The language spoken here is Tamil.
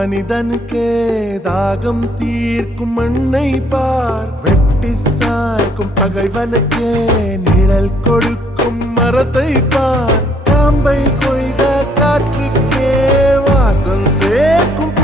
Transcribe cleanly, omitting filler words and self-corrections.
மனிதனுக்கே தாகம் தீர்க்கும் மண்ணை பார், வெட்டி சாய்க்கும் பகைவனுக்கே நிழல் கொடுக்கும் மரத்தை பார், காம்பை கொய்த காற்றுக்கே வாசம் சேர்க்கும்